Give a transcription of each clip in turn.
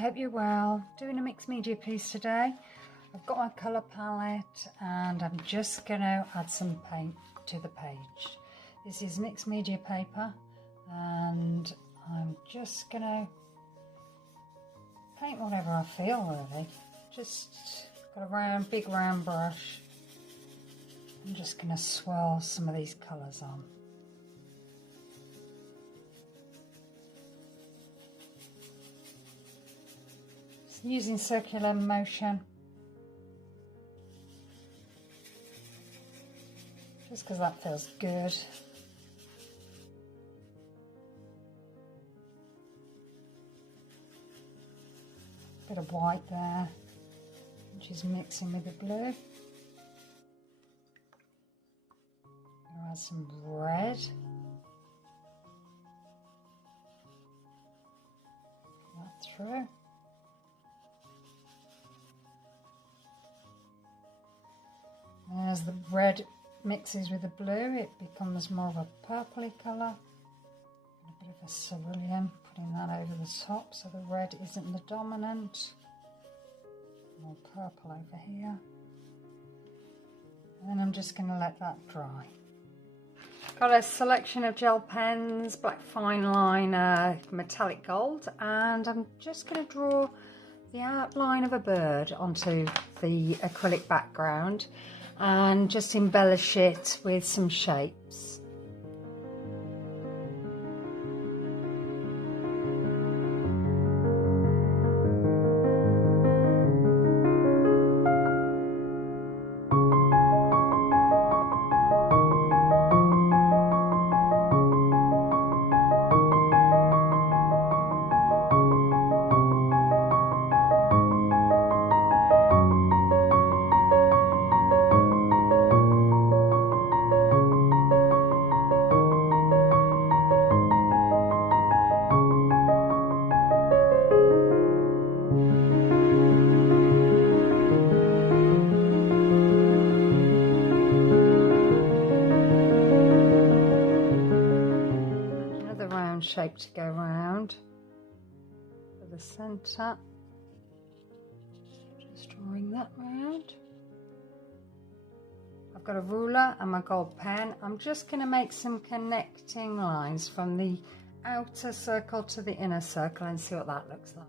hope you're well. Doing a mixed media piece today. I've got my colour palette and I'm just going to add some paint to the page. This is mixed media paper and I'm just going to paint whatever I feel really. Just got a big round brush. I'm just going to swirl some of these colours on. Using circular motion, just because that feels good. Bit of white there, which is mixing with the blue. I'll add some red. That through. As the red mixes with the blue, it becomes more of a purpley colour. A bit of a cerulean, putting that over the top so the red isn't the dominant. More purple over here. And then I'm just going to let that dry. Got a selection of gel pens, black fine line, metallic gold, and I'm just going to draw the outline of a bird onto the acrylic background and just embellish it with some shapes. Shape to go round for the centre, just drawing that round. I've got a ruler and my gold pen. I'm just going to make some connecting lines from the outer circle to the inner circle and see what that looks like.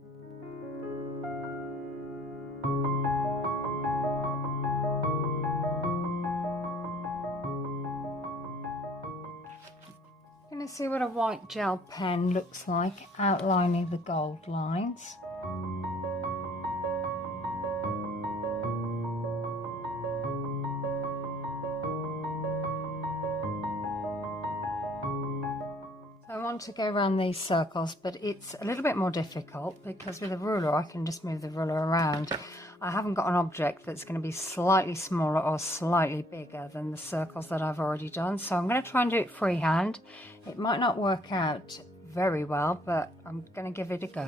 See what a white gel pen looks like, outlining the gold lines. So I want to go around these circles, but it's a little bit more difficult because with a ruler I can just move the ruler around. I haven't got an object that's going to be slightly smaller or slightly bigger than the circles that I've already done, so I'm going to try and do it freehand. It might not work out very well, but I'm going to give it a go.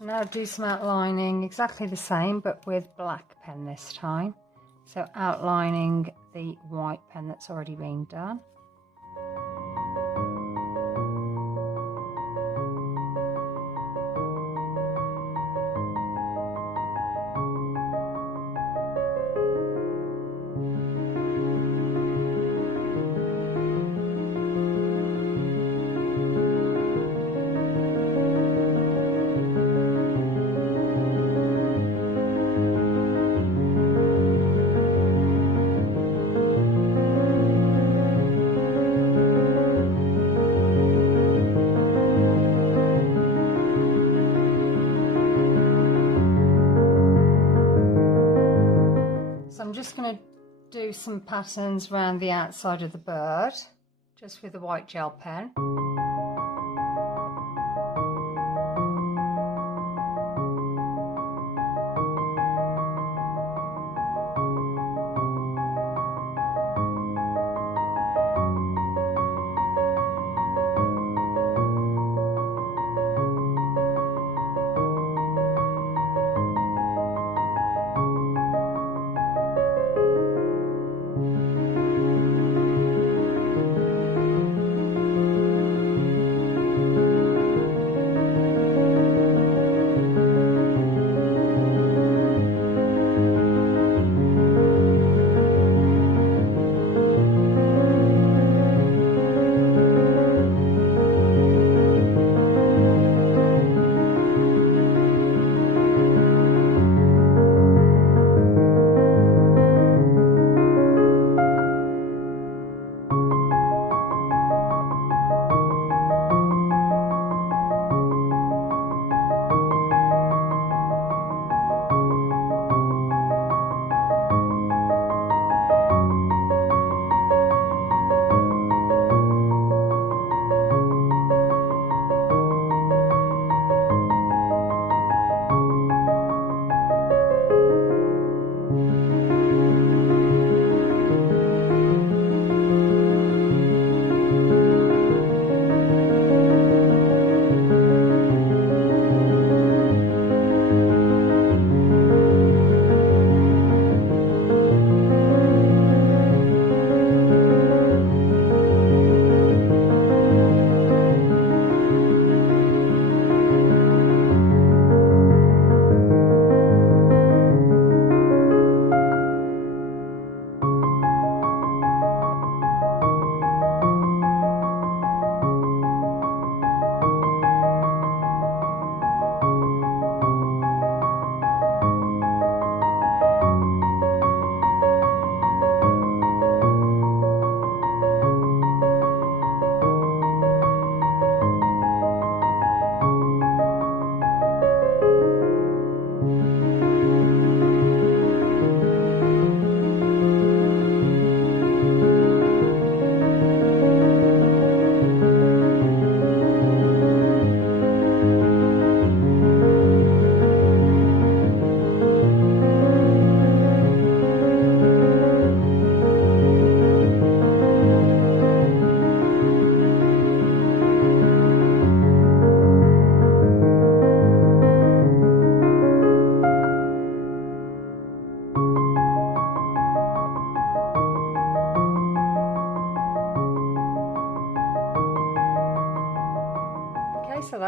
Now do some outlining, exactly the same, but with black pen this time. So outlining the white pen that's already been done. I'm just going to do some patterns around the outside of the bird, just with the white gel pen.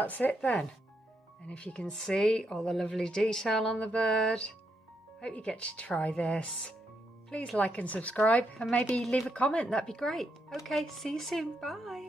that's it then. And if you can see all the lovely detail on the bird, hope you get to try this. Please like and subscribe and maybe leave a comment, that'd be great. Okay, see you soon, bye.